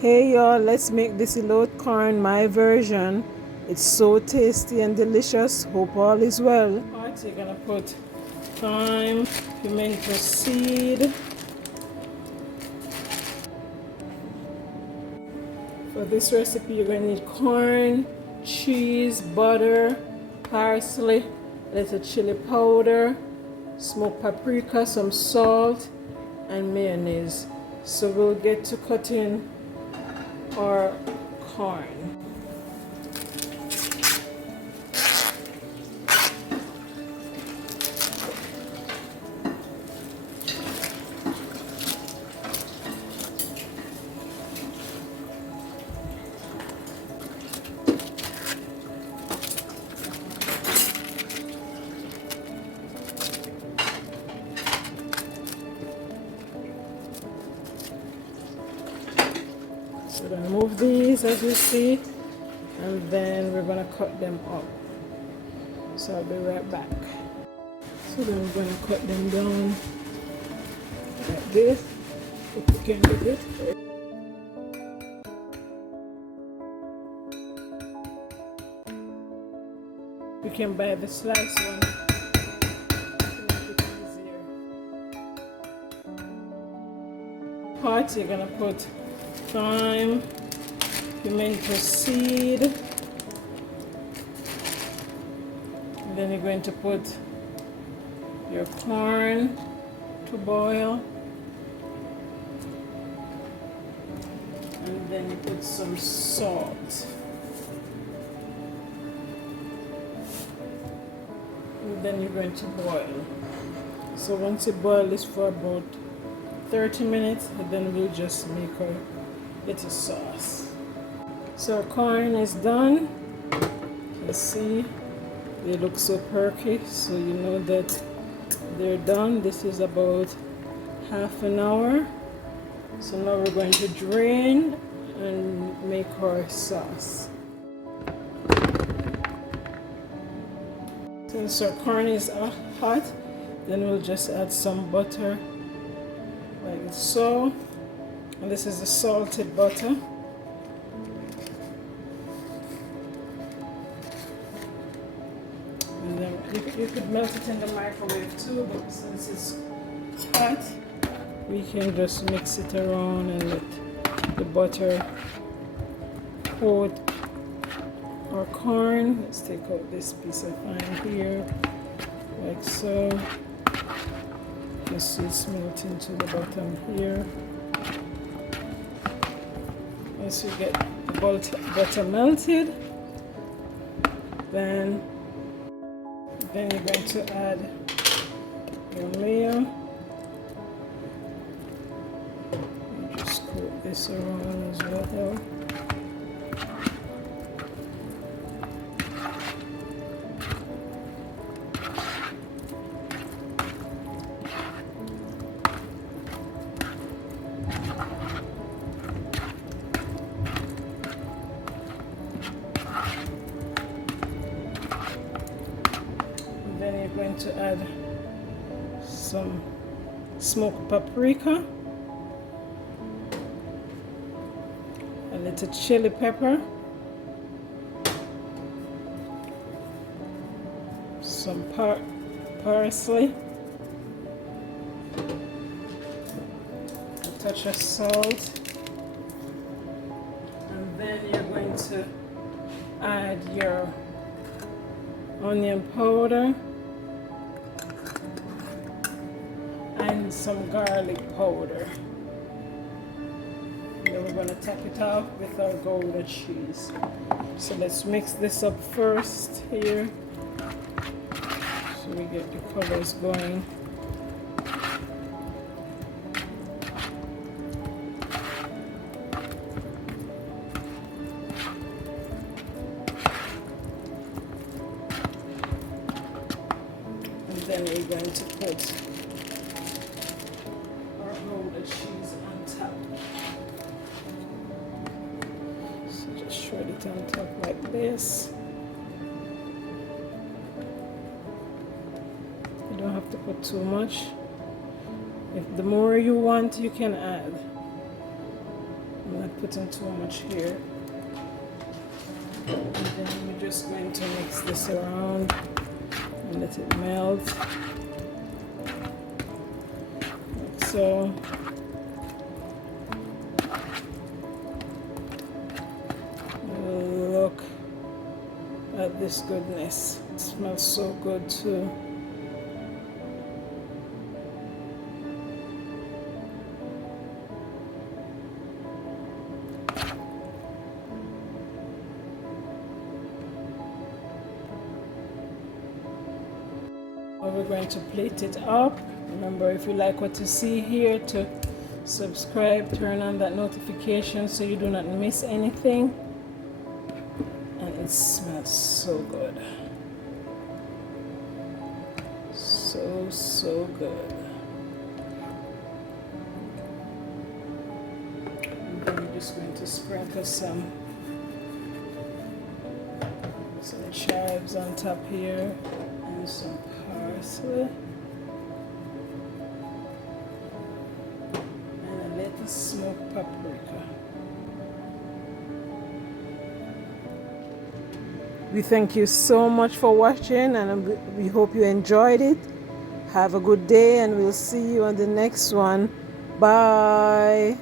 Hey y'all, let's make this elote corn my version. It's so tasty and delicious. Hope all is well. Alright, so you're gonna put thyme, pimento seed. For this recipe, you're gonna need corn, cheese, butter, parsley, a little chili powder, smoked paprika, some salt, and mayonnaise. So we'll get to cutting our corn. So then move these as you see, and then we're gonna cut them up. So I'll be right back. So then we're gonna cut them down like this. If you can do it. You can buy the slice one to make it easier. Part you're gonna put thyme, pimento seed, and then you're going to put your corn to boil, and then you put some salt, and then you're going to boil. So once you boil this for about 30 minutes, and then we'll just make our little sauce. So our corn is done. You see they look so perky, so you know that they're done. This is about half an hour. So now we're going to drain and make our sauce. Since our corn is hot, then we'll just add some butter like so. And this is the salted butter. And then you could melt it in the microwave too, but since it's hot, we can just mix it around and let the butter coat our corn. Let's take out this piece of thyme here, like so. You see it's melting to the bottom here. Once you get the butter melted, then you're going to add your mayo. You just coat this around as well. Then you're going to add some smoked paprika, a little chili pepper, some parsley, a touch of salt, and then you're going to add your onion powder and some garlic powder. And then we're going to top it off with our gouda cheese. So let's mix this up first here so we get the colors going. Then we're going to put our gouda cheese on top. So just shred it on top like this. You don't have to put too much. If the more you want, you can add. I'm not putting too much here. And then we're just going to mix this around and let it melt. Like so. Look at this goodness. It smells so good too. We're going to plate it up. Remember, if you like what you see here, to subscribe, turn on that notification so you do not miss anything. And it smells so good. So good. And then we're just going to sprinkle some chives on top here and some parsley and a little smoked paprika. We thank you so much for watching, and we hope you enjoyed it. Have a good day, and we'll see you on the next one. Bye.